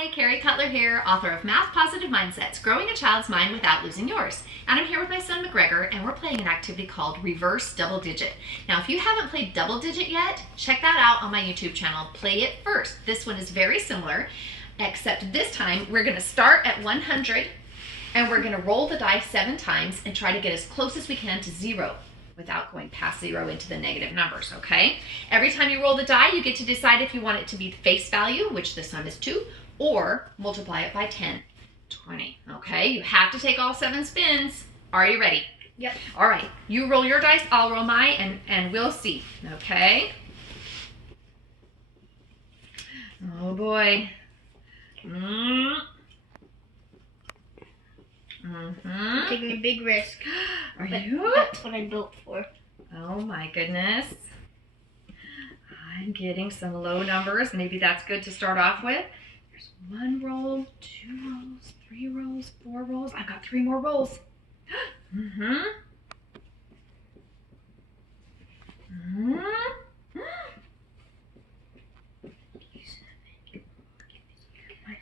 Hi, Carrie Cutler here, author of Math Positive Mindsets, Growing a Child's Mind Without Losing Yours. And I'm here with my son McGregor, and we're playing an activity called Reverse Double Digit. Now, if you haven't played Double Digit yet, check that out on my YouTube channel. Play it first. This one is very similar, except this time we're going to start at 100, and we're going to roll the dice 7 times and try to get as close as we can to 0. Without going past 0 into the negative numbers, okay? Every time you roll the die, you get to decide if you want it to be face value, which this time is 2, or multiply it by 10, 20, okay? You have to take all 7 spins. Are you ready? Yep. All right, you roll your dice, I'll roll mine, and we'll see, okay? Oh boy. I'm taking a big risk. Are you? That's what I'm built for. Oh my goodness. I'm getting some low numbers. Maybe that's good to start off with. There's 1 roll, 2 rolls, 3 rolls, 4 rolls. I've got 3 more rolls. One,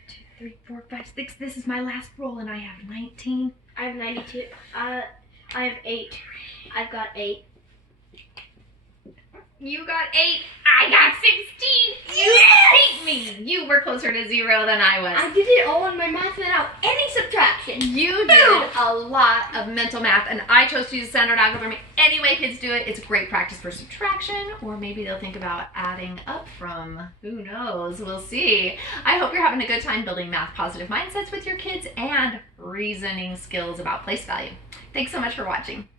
2, 3, 4, 5, 6. This is my last roll, and I have 19. I have 92. I have 8. I've got 8. You got 8. I got 16. You beat me. You were closer to 0 than I was. I did it all in my math without any subtraction. You did a lot of mental math, and I chose to use standard algebra. Any way kids do it, it's great practice for subtraction, or maybe they'll think about adding up from. Who knows? We'll see. I hope you're having a good time building math positive mindsets with your kids and reasoning skills about place value. Thanks so much for watching.